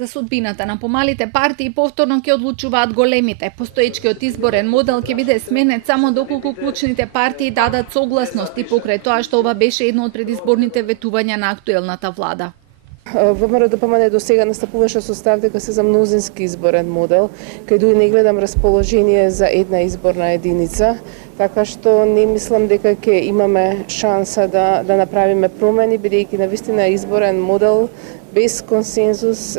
За судбината на помалите партии повторно ќе одлучуваат големите. Постоечкиот изборен модел ќе биде сменет само доколку клучните партии дадат согласност и покрај тоа што ова беше едно од предизборните ветувања на актуелната влада. ВМРО-ДПМН до сега настапуваше со став дека се за мнозински изборен модел, кај дуи не гледам расположение за една изборна единица, така што не мислам дека ќе имаме шанса да направиме промени, бидејќи навистина изборен модел без консензус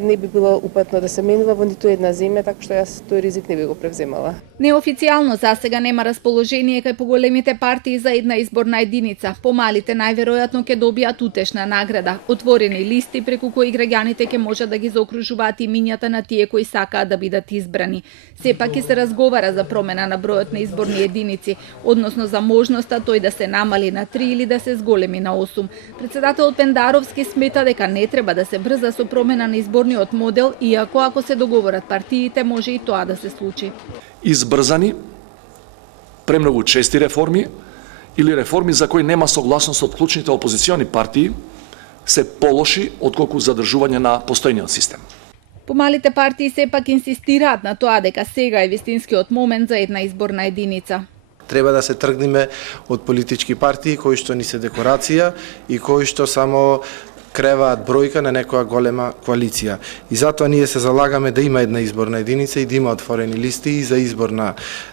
не би било упатно да се менува во ниту една земја, така што јас тој ризик не би го превземала. Неофицијално засега нема расположение кај поголемите партии за една изборна единица. Помалите најверојатно ќе добијат утешна награда, отворени листи преку кои граѓаните ќе можат да ги заокружуваат имињата на тие кои сакаат да бидат избрани. Сепак и се разговара за промена на бројот на изборни единици, односно за можноста тој да се намали на 3 или да се зголеми на 8. Председателот Пендаровски смета дека не треба да се брза со промена на изборниот модел, иако ако се договорат партиите може и тоа да се случи. Избрзани, премногу чести реформи или реформи за кои нема согласност од клучните опозициони партии се полоши отколку задржување на постојниот систем. Помалите партии сепак инсистираат на тоа дека сега е вистинскиот момент за една изборна единица. Треба да се тргнеме од политички партии кои што ни се декорација и кои што само креваат бројка на некоја голема коалиција. И затоа ние се залагаме да има една изборна единица и да има отворени листи и за избор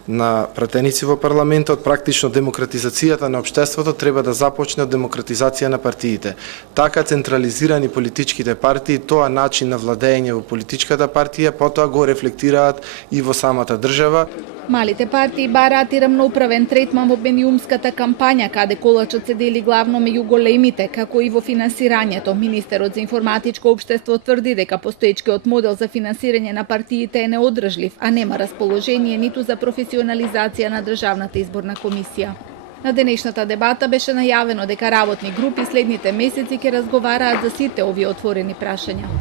на пратеници во парламентот. Практично демократизацијата на општеството треба да започне од демократизација на партиите. Така централизирани политичките партии, тоа начин на владење во политичката партија, потоа го рефлектираат и во самата држава. Малите партии бараат и рамноуправен третман во бениумската кампања, каде колачот се дели главно меѓу големите, како и во финансирањето. Министерот за информатичко општество тврди дека постоечкиот модел за финансирање на партиите е неодржлив, а нема расположение ниту за професионализација на Државната изборна комисија. На денешната дебата беше најавено дека работни групи следните месеци ќе разговараат за сите овие отворени прашања.